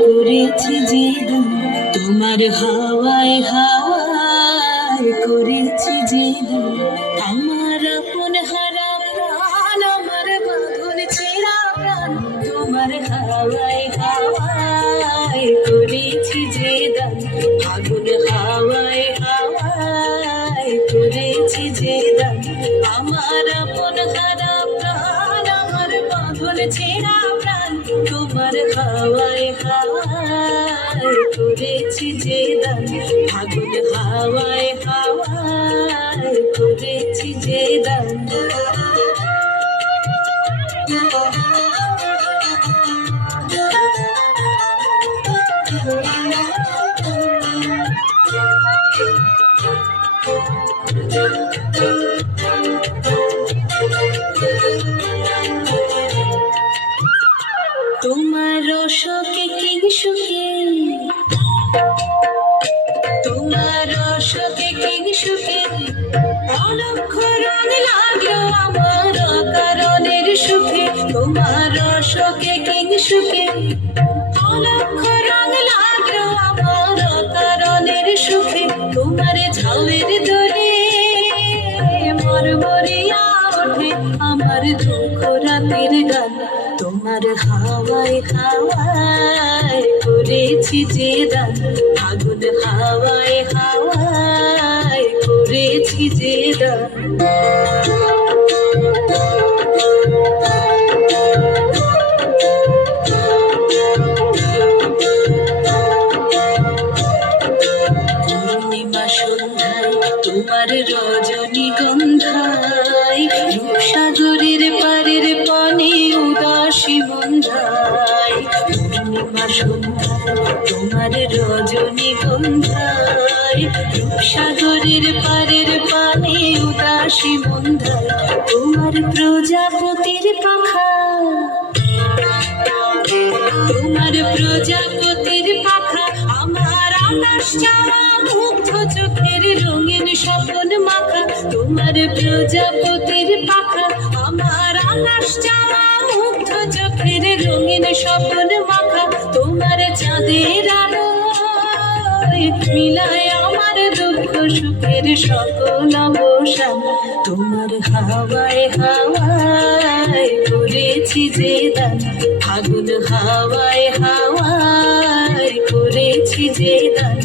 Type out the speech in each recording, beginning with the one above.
করেছি যে দান, তোমার হাওয়ায় হাওয়ায় করেছি যে দান। আমার আপন হারা প্রাণ, আমার বাঁধন ছেঁড়া প্রাণ, তোমার হাওয়ায় হাওয়ায় করেছি যে দান। আগুন হাওয়ায় হাওয়ায় করেছি যে দান। আমার আপন হারা প্রাণ, আমার বাঁধন ছেঁড়া প্রাণ, তোমার হাওয়ায় হাওয়ায় করেছি যে দান। আগুন হাওয়ায় হাওয়ায় করেছি যে দান। তোমার শোকে কিংসুকে, তোমার শোকে কিংসুকে অলক্ষ রং লাগলো আমার কারণের সুখে। তোমার শোকে কিংসুকে অলক্ষ রং লাগলো আমার কারণের সুখে। তোমার ঝাউয়ের দোলে মরমরিয়া ওঠে আমার দুঃখ রাতের গান। তোমার হাওয়ায় হাওয়ায় করেছি যে দান। আগুন হাওয়ায় হাওয়ায় করেছি যে দান। পূর্ণিমা সন্ধ্যায় তোমার রজনীগন্ধায়, রূপসাগরের পারের পানে উদাসী মন্ধায়। পূর্ণিমা সন্ধ্যায় তোমার রজনীগন্ধায়, রূপসাগরের পারের পানে উদাসী মন্ধায়। তোমার প্রজাপতির পাখা, তোমার প্রজাপতির পাখা আমার আকাশ চাওয়া মুগ্ধ চোখের রঙিন স্বপন মাখা। তোমার প্রজাপতির পাখা আমার আকাশ চাওয়া মুগ্ধ চোখের রঙিন স্বপন মাখা। তোমার চাঁদের আলোয় মিলায় আমার দুঃখ সুখের সকল অবসান। তোমার হাওয়ায় হাওয়ায় করেছি যে দান। আগুন হাওয়ায় হাওয়ায় করেছি যে দান।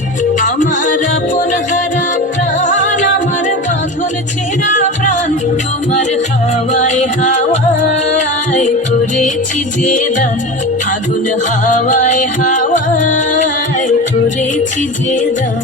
আমার আপন হারা প্রাণ, আমার বাঁধন ছেঁড়া প্রাণ, তোমার হাওয়ায় হাওয়ায় করেছি যে দান। আগুন হাওয়ায় হাওয়ায় করেছি যে দান।